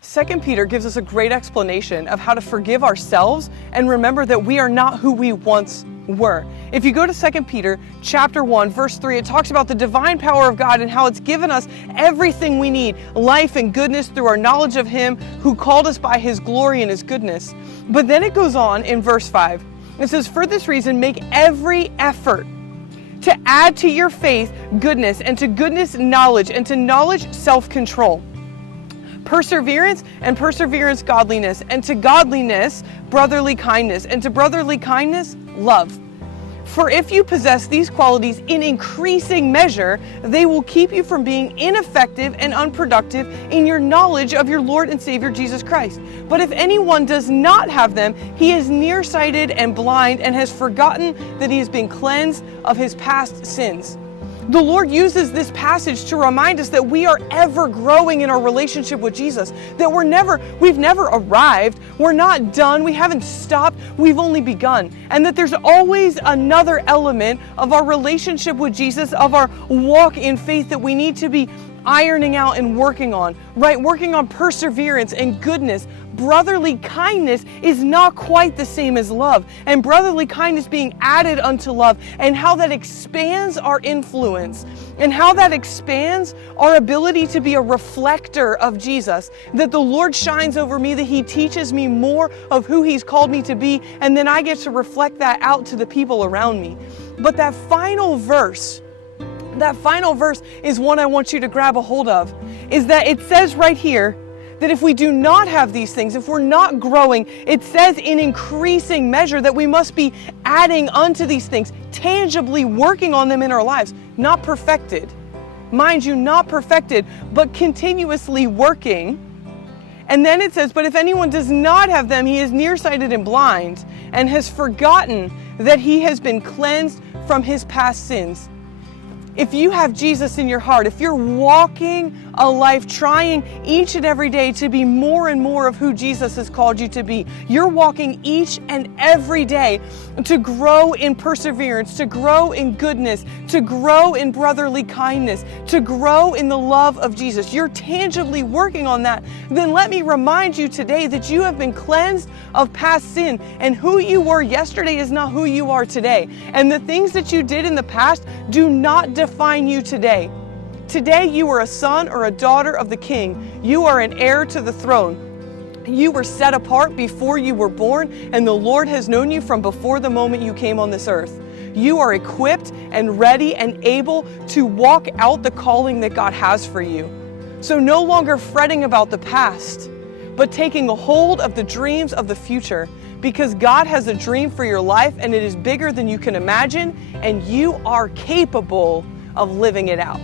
Second Peter gives us a great explanation of how to forgive ourselves and remember that we are not who we once were. If you go to 2 Peter chapter 1, verse 3, it talks about the divine power of God and how it's given us everything we need, life and goodness through our knowledge of Him who called us by His glory and His goodness. But then it goes on in verse 5. It says, for this reason, make every effort to add to your faith goodness, and to goodness knowledge, and to knowledge self-control. Perseverance, and perseverance godliness, and to godliness brotherly kindness, and to brotherly kindness love. For if you possess these qualities in increasing measure, they will keep you from being ineffective and unproductive in your knowledge of your Lord and Savior Jesus Christ. But if anyone does not have them, he is nearsighted and blind, and has forgotten that he has been cleansed of his past sins. The Lord uses this passage to remind us that we are ever growing in our relationship with Jesus, that we've never arrived, we're not done, we haven't stopped, we've only begun, and that there's always another element of our relationship with Jesus, of our walk in faith that we need to be ironing out and working on, right? Working on perseverance and goodness. Brotherly kindness is not quite the same as love, and brotherly kindness being added unto love, and how that expands our influence, and how that expands our ability to be a reflector of Jesus, that the Lord shines over me, that He teaches me more of who He's called me to be, and then I get to reflect that out to the people around me. But that final verse is one I want you to grab a hold of, is that it says right here that if we do not have these things, if we're not growing, it says in increasing measure that we must be adding unto these things, tangibly working on them in our lives, not perfected. Mind you, not perfected, but continuously working. And then it says, but if anyone does not have them, he is nearsighted and blind, and has forgotten that he has been cleansed from his past sins. If you have Jesus in your heart, if you're walking a life trying each and every day to be more and more of who Jesus has called you to be, you're walking each and every day to grow in perseverance, to grow in goodness, to grow in brotherly kindness, to grow in the love of Jesus. You're tangibly working on that. Then let me remind you today that you have been cleansed of past sin, and who you were yesterday is not who you are today. And the things that you did in the past do not define you today. Today you are a son or a daughter of the King. You are an heir to the throne. You were set apart before you were born, and the Lord has known you from before the moment you came on this earth. You are equipped and ready and able to walk out the calling that God has for you. So no longer fretting about the past, but taking a hold of the dreams of the future, because God has a dream for your life, and it is bigger than you can imagine, and you are capable of living it out.